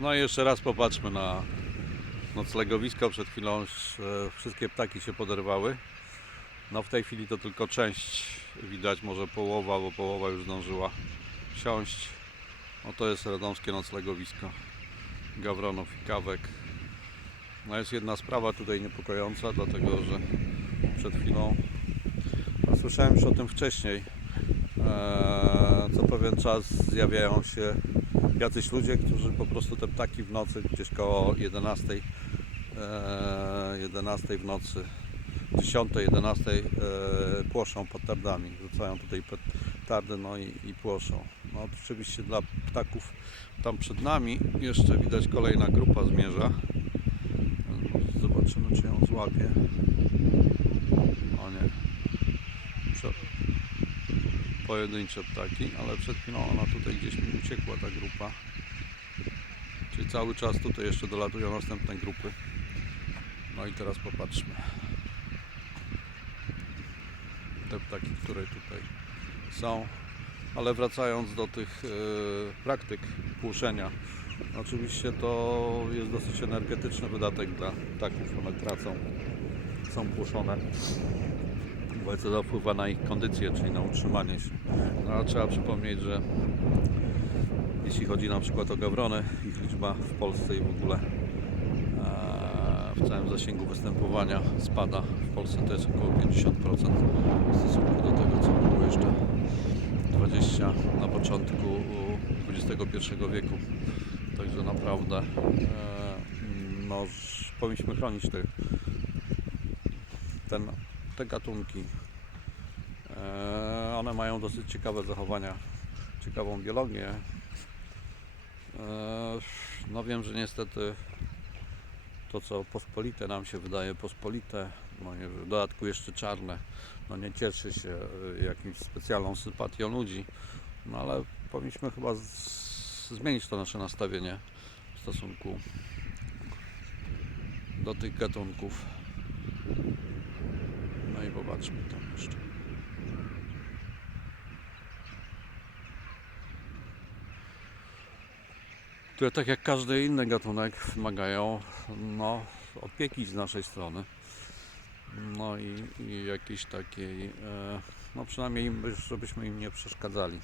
No i jeszcze raz popatrzmy na noclegowisko. Przed chwilą e, wszystkie ptaki się poderwały. No w tej chwili to tylko część widać, może połowa, bo połowa już zdążyła siąść. No to jest radomskie noclegowisko gawronów i kawek. No jest jedna sprawa tutaj niepokojąca, dlatego że przed chwilą no, słyszałem już o tym wcześniej. Eee, co pewien czas zjawiają się jacyś ludzie, którzy po prostu te ptaki w nocy, gdzieś koło 11, eee, 11 w nocy, 10, 11 eee, płoszą petardami. Rzucają tutaj petardy no i, i płoszą. No oczywiście dla ptaków tam przed nami jeszcze widać kolejna grupa zmierza. Zobaczymy czy ją złapie. O nie. Prze- pojedyncze ptaki, ale przed chwilą ona tutaj gdzieś mi uciekła ta grupa. Czyli cały czas tutaj jeszcze dolatują następne grupy. No i teraz popatrzmy. Te ptaki, które tutaj są. Ale wracając do tych e, praktyk płuszenia. Oczywiście to jest dosyć energetyczny wydatek dla ptaków. One tracą, są płuszone bo to wpływa na ich kondycję, czyli na utrzymanie się. No, trzeba przypomnieć, że jeśli chodzi na przykład o gawrony, ich liczba w Polsce i w ogóle e, w całym zasięgu występowania spada. W Polsce to jest około 50% w stosunku do tego, co było jeszcze 20 na początku XXI wieku. Także naprawdę e, no, powinniśmy chronić te, ten, te gatunki. E, one mają dosyć ciekawe zachowania, ciekawą biologię. E, no wiem, że niestety to co pospolite nam się wydaje pospolite, no nie, w dodatku jeszcze czarne, no nie cieszy się e, jakimś specjalną sympatią ludzi, no ale powinniśmy chyba zmienić to nasze nastawienie w stosunku do tych gatunków. No i popatrzmy tam jeszcze. Które tak jak każdy inny gatunek wymagają no, opieki z naszej strony. No i, i jakiejś takiej, e, no przynajmniej żebyśmy im nie przeszkadzali.